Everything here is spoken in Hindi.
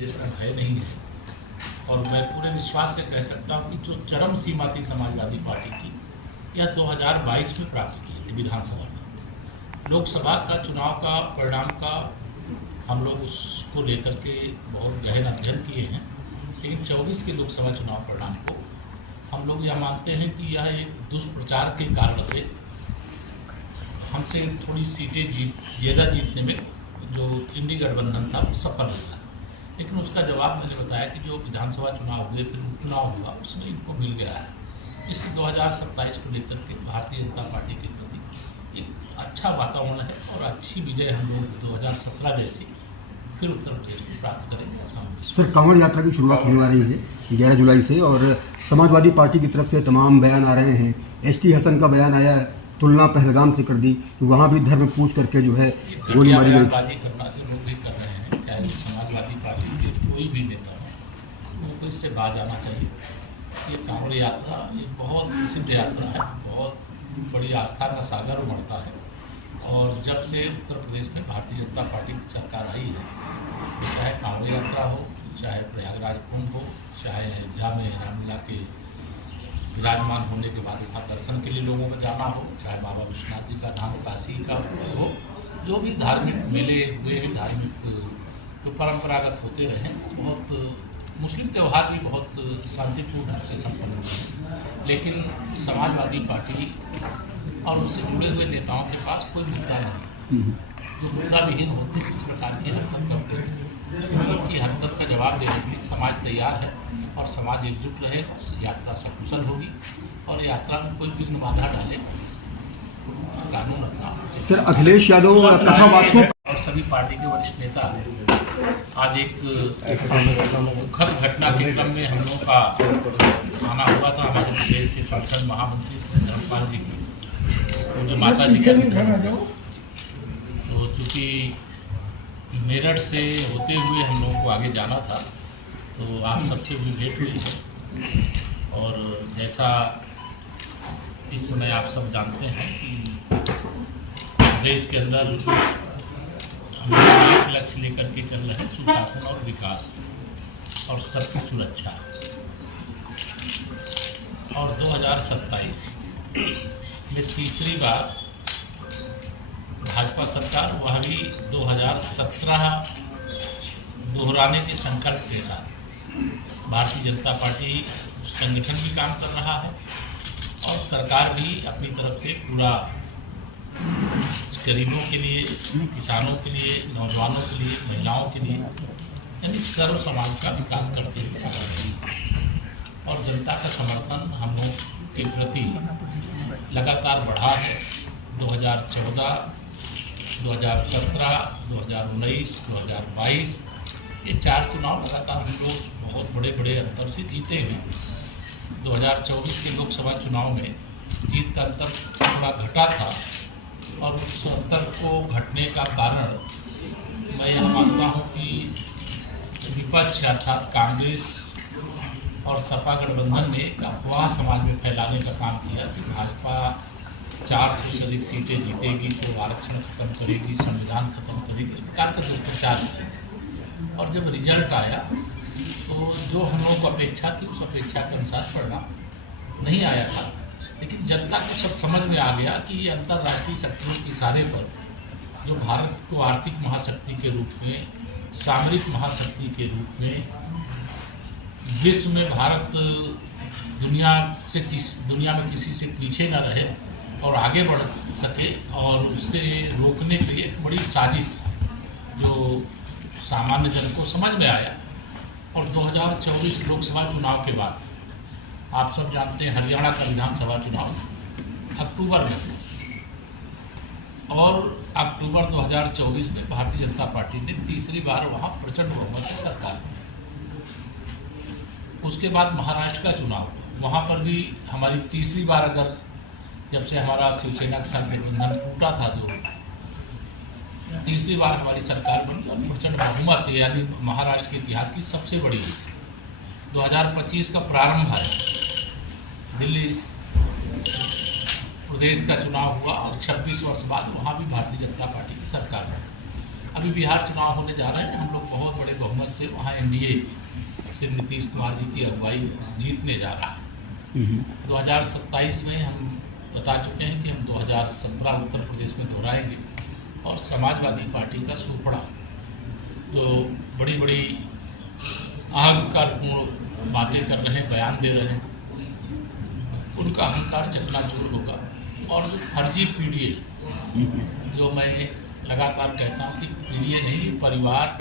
देश में भय नहीं है और मैं पूरे विश्वास से कह सकता हूँ कि जो चरम सीमा थी समाजवादी पार्टी की यह 2022 में प्राप्त की थी विधानसभा में। लोकसभा का चुनाव का परिणाम का हम लोग उसको लेकर के बहुत गहन अध्ययन किए हैं, लेकिन 24 के लोकसभा चुनाव परिणाम को हम लोग यह मानते हैं कि यह एक दुष्प्रचार के कारण से हमसे थोड़ी सीटें ज़्यादा जीतने में जो इंडी गठबंधन था वो सफल हुआ। लेकिन उसका जवाब मैंने बताया कि जो विधानसभा चुनाव हुए फिर उपचुनाव हुआ उसमें इनको मिल गया है। इसलिए 2027 को लेकर के भारतीय जनता पार्टी के प्रति एक अच्छा वातावरण है और अच्छी विजय हम लोग 2017 जैसी फिर उत्तर प्रदेश में प्राप्त करेंगे ऐसा हम विश्वास। सर, कांवड़ यात्रा की शुरुआत होने वाली है 11 जुलाई से और समाजवादी पार्टी की तरफ से तमाम बयान आ रहे हैं। एसटी हसन का बयान आया, तुलना पहलगाम से कर दी, वहाँ भी धर्म पूछ करके जो है गोली मारी गई। करना तो लोग भी कर रहे हैं, चाहे समाजवादी पार्टी के कोई भी नेता हो उनको इससे बाज आना चाहिए। ये कांवड़ यात्रा एक बहुत प्रसिद्ध यात्रा है, बहुत बड़ी आस्था का सागर उमड़ता है और जब से उत्तर प्रदेश में भारतीय जनता पार्टी की सरकार आई है, चाहे कांवड़ यात्रा हो, चाहे प्रयागराज कुंभ हो, चाहे अयोध्या में रामलीला के विराजमान होने के बाद वहाँ दर्शन के लिए लोगों को जाना हो, चाहे बाबा विश्वनाथ जी का धाम काशी का हो, जो भी धार्मिक मेले हुए हैं, धार्मिक जो परंपरागत होते रहे, बहुत मुस्लिम त्यौहार भी बहुत शांतिपूर्ण ढंग से संपन्न हुए हैं। लेकिन समाजवादी पार्टी और उससे जुड़े हुए नेताओं के पास कोई मुद्दा नहीं, जो मुद्दा विहीन होते इस प्रकार की हरकत करते थे। उनकी हरकत का जवाब देने के लिए समाज तैयार है और समाज एकजुट रहेगा, यात्रा सकुशल होगी और यात्रा में कोई विघ्न बाधा डाले कानून अपना। सर, अखिलेश यादव कथावाचकों और सभी पार्टी के वरिष्ठ नेता आज एक दुखद घटना के क्रम में हम लोगों का आना हुआ था। हमारे प्रदेश के संगठन महामंत्री श्री धर्मपाल जी की जो माता जी का तो चूँकि मेरठ से होते हुए हम लोगों को आगे जाना था, तो आप सबसे भी भेंट हुई है और जैसा इस समय आप सब जानते हैं कि देश के अंदर हम एक लक्ष्य लेकर के चल रहे हैं, सुशासन और विकास और सबकी सुरक्षा। और 2027 में तीसरी बार भाजपा सरकार, वह भी 2017 दोहराने के संकल्प के साथ भारतीय जनता पार्टी संगठन भी काम कर रहा है और सरकार भी अपनी तरफ से पूरा गरीबों के लिए, किसानों के लिए, नौजवानों के लिए, महिलाओं के लिए यानी सर्व समाज का विकास करते हुए आ रही है और जनता का समर्थन हम लोग के प्रति लगातार बढ़ा है। 2014, 2017, 2019, 2022 ये 4 चुनाव लगातार हम लोग बहुत बड़े बड़े अंतर से जीते हैं। 2024 के लोकसभा चुनाव में जीत का अंतर थोड़ा घटा था और उस अंतर को घटने का कारण मैं यह मानता हूँ कि विपक्ष अर्थात कांग्रेस और सपा गठबंधन ने एक अफवाह समाज में फैलाने का काम किया कि भाजपा 400 से अधिक सीटें जीतेगी तो आरक्षण खत्म करेगी, संविधान खत्म करेगी, इस प्रकार का दुष्प्रचार किया। और जब रिजल्ट आया तो जो हम लोगों को अपेक्षा थी उस अपेक्षा के अनुसार परिणाम नहीं आया था, लेकिन जनता को सब समझ में आ गया कि ये अंतर्राष्ट्रीय शक्तियों के इशारे पर जो भारत को आर्थिक महाशक्ति के रूप में, सामरिक महाशक्ति के रूप में, विश्व में भारत दुनिया में किसी से पीछे न रहे और आगे बढ़ सके और उससे रोकने के लिए एक बड़ी साजिश जो सामान्य जन को समझ में आया। और 2024 लोकसभा चुनाव के बाद आप सब जानते हैं हरियाणा का विधानसभा चुनाव अक्टूबर में और अक्टूबर 2024 में भारतीय जनता पार्टी ने तीसरी बार वहाँ प्रचंड बहुमत से सरकार बनाई। उसके बाद महाराष्ट्र का चुनाव, वहाँ पर भी हमारी तीसरी बार, अगर जब से हमारा शिवसेना के साथ गठबंधन टूटा था, जो तीसरी बार हमारी सरकार बनी और प्रचंड बहुमत यानी महाराष्ट्र के इतिहास की सबसे बड़ी जीत। 2025 का प्रारंभ है, दिल्ली प्रदेश का चुनाव हुआ और 26 वर्ष बाद वहाँ भी भारतीय जनता पार्टी की सरकार बनी। अभी बिहार चुनाव होने जा रहे हैं, हम लोग बहुत बड़े बहुमत से वहाँ एनडीए से नीतीश कुमार जी की अगुवाई जीतने जा रहा है। 2027 में हम बता चुके हैं कि हम 2017 उत्तर प्रदेश में दोहराएंगे और समाजवादी पार्टी का सुपड़ा जो बड़ी बड़ी अहंकारपूर्ण बातें कर रहे हैं, बयान दे रहे हैं, उनका अहंकार चकनाचूर होगा। और जो फर्जी पीडीए, जो मैं लगातार कहता हूँ कि पीडीए नहीं, परिवार